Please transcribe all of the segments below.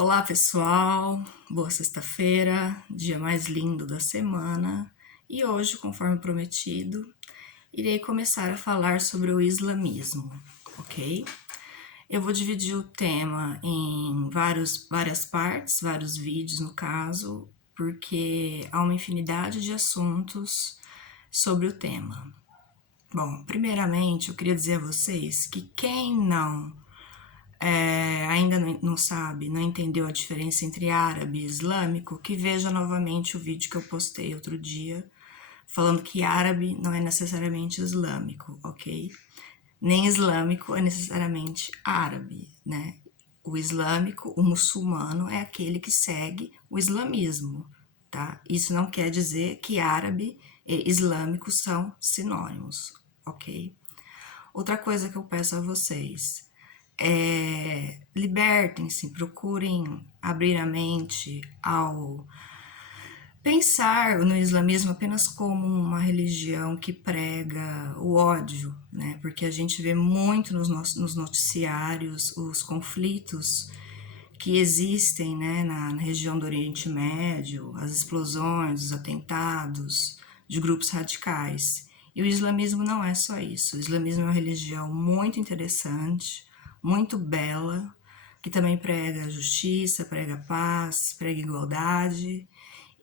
Olá pessoal, boa sexta-feira, dia mais lindo da semana, e hoje, conforme prometido, irei começar a falar sobre o islamismo, ok? Eu vou dividir o tema em várias partes, vários vídeos no caso, porque há uma infinidade de assuntos sobre o tema. Bom, primeiramente eu queria dizer a vocês que quem ainda não sabe, não entendeu a diferença entre árabe e islâmico, que veja novamente o vídeo que eu postei outro dia, falando que árabe não é necessariamente islâmico, ok? Nem islâmico é necessariamente árabe, né? O islâmico, o muçulmano, é aquele que segue o islamismo, tá? Isso não quer dizer que árabe e islâmico são sinônimos, ok? Outra coisa que eu peço a vocês libertem-se, procurem abrir a mente ao pensar no islamismo apenas como uma religião que prega o ódio, né? Porque a gente vê muito nos noticiários os conflitos que existem, né, na região do Oriente Médio, as explosões, os atentados de grupos radicais. E o islamismo não é só isso. O islamismo é uma religião muito interessante, muito bela, que também prega justiça, prega paz, prega igualdade.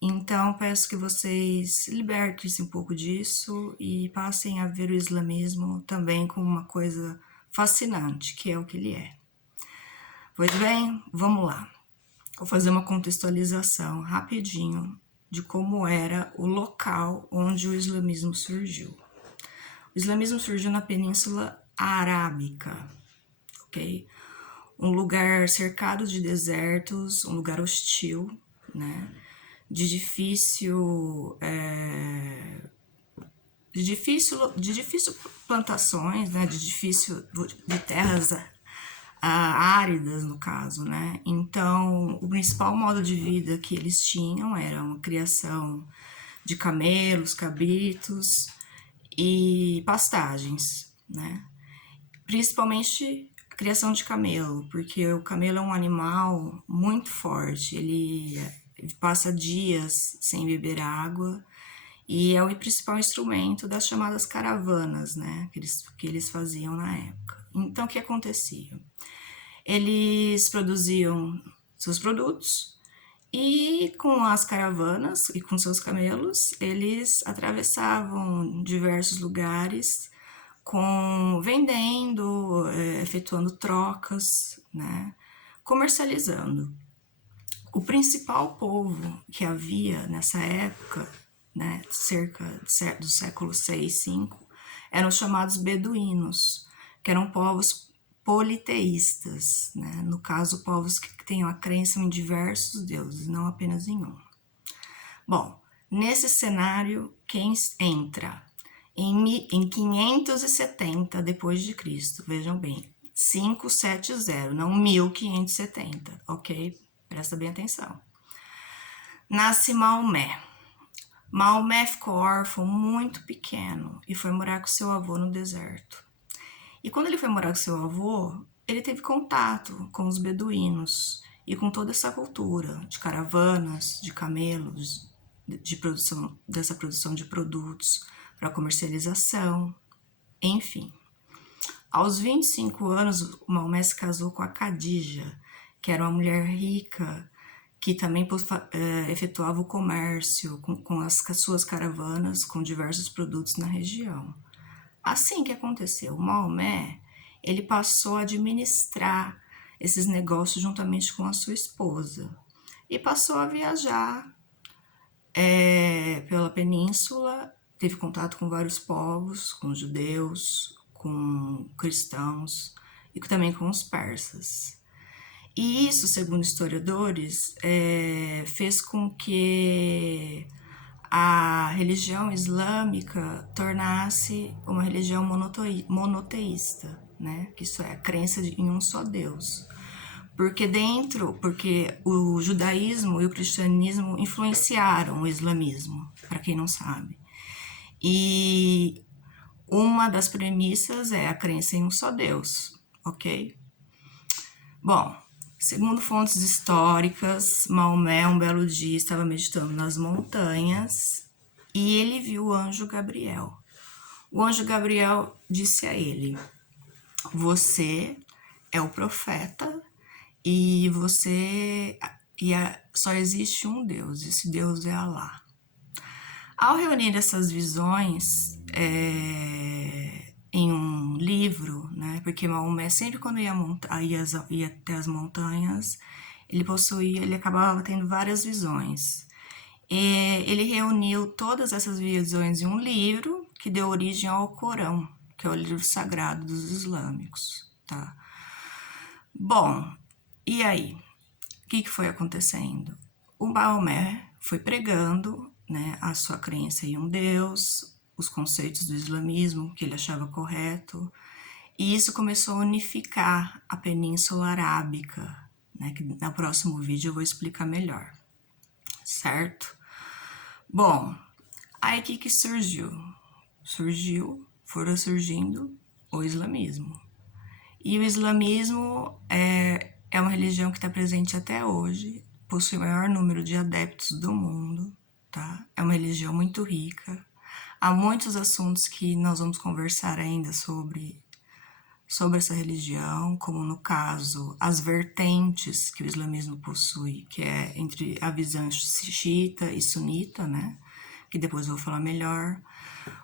Então, peço que vocês libertem-se um pouco disso e passem a ver o islamismo também como uma coisa fascinante, que é o que ele é. Pois bem, vamos lá. Vou fazer uma contextualização rapidinho de como era o local onde o islamismo surgiu. O islamismo surgiu na Península Arábica, ok? Um lugar cercado de desertos, um lugar hostil, né? De difícil plantações, né? De terras áridas, no caso, né? Então, o principal modo de vida que eles tinham era uma criação de camelos, cabritos e pastagens, né? Principalmente a criação de camelo, porque o camelo é um animal muito forte, ele passa dias sem beber água e é o principal instrumento das chamadas caravanas, né, que eles faziam na época. Então, o que acontecia? Eles produziam seus produtos e com as caravanas e com seus camelos, eles atravessavam diversos lugares vendendo, efetuando trocas, né, comercializando. O principal povo que havia nessa época, né, cerca do século 6, 5, eram os chamados beduínos, que eram povos politeístas, né? No caso, povos que têm a crença em diversos deuses, não apenas em um. Bom, nesse cenário, quem entra? Em 570 depois de Cristo, vejam bem, 570, não 1570, ok? Presta bem atenção. Nasce Maomé. Maomé ficou órfão muito pequeno e foi morar com seu avô no deserto. E quando ele foi morar com seu avô, ele teve contato com os beduínos e com toda essa cultura de caravanas, de camelos, dessa produção de produtos para comercialização, enfim. Aos 25 anos, Maomé se casou com a Khadija, que era uma mulher rica, que também efetuava o comércio com as suas caravanas, com diversos produtos na região. Assim que aconteceu, Maomé, ele passou a administrar esses negócios juntamente com a sua esposa e passou a viajar pela península, teve contato com vários povos, com judeus, com cristãos e também com os persas. E isso, segundo historiadores, fez com que a religião islâmica tornasse uma religião monoteísta, né? Que isso é a crença em um só Deus. Porque o judaísmo e o cristianismo influenciaram o islamismo, para quem não sabe. E uma das premissas é a crença em um só Deus, ok? Bom, Segundo fontes históricas, Maomé, um belo dia, estava meditando nas montanhas e ele viu o anjo Gabriel. O anjo Gabriel disse a ele: você é o profeta e só existe um Deus, esse Deus é Alá. Ao reunir essas visões em um livro, né, porque Maomé sempre quando ia até as montanhas, ele acabava tendo várias visões. E ele reuniu todas essas visões em um livro que deu origem ao Corão, que é o livro sagrado dos islâmicos, tá? Bom, e aí? O que foi acontecendo? O Maomé foi pregando, né, a sua crença em um Deus, os conceitos do islamismo que ele achava correto, e isso começou a unificar a Península Arábica, né, que no próximo vídeo eu vou explicar melhor, certo? Bom, aí o que surgiu? Foram surgindo o islamismo. E o islamismo é uma religião que está presente até hoje, possui o maior número de adeptos do mundo, tá? É uma religião muito rica. Há muitos assuntos que nós vamos conversar ainda sobre essa religião, como no caso, as vertentes que o islamismo possui, que é entre a visão xiita e sunita, né? Que depois eu vou falar melhor.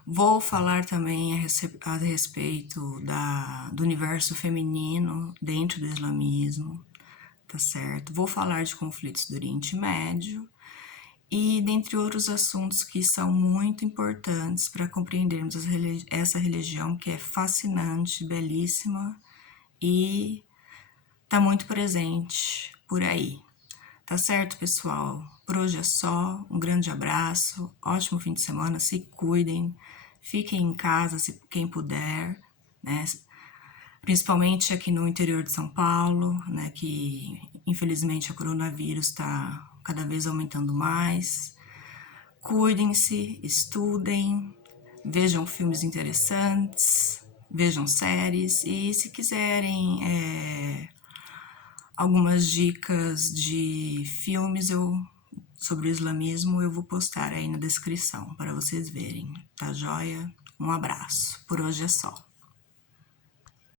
Vou falar também a respeito do universo feminino dentro do islamismo, tá certo? Vou falar de conflitos do Oriente Médio e dentre outros assuntos que são muito importantes para compreendermos essa religião que é fascinante, belíssima e tá muito presente por aí. Tá certo, pessoal? Por hoje é só. Um grande abraço, ótimo fim de semana, se cuidem, fiquem em casa se quem puder, né? Principalmente aqui no interior de São Paulo, né? Que infelizmente o coronavírus está cada vez aumentando mais. Cuidem-se, estudem, vejam filmes interessantes, vejam séries e se quiserem algumas dicas de filmes sobre o islamismo eu vou postar aí na descrição para vocês verem, tá joia? Um abraço. Por hoje é só.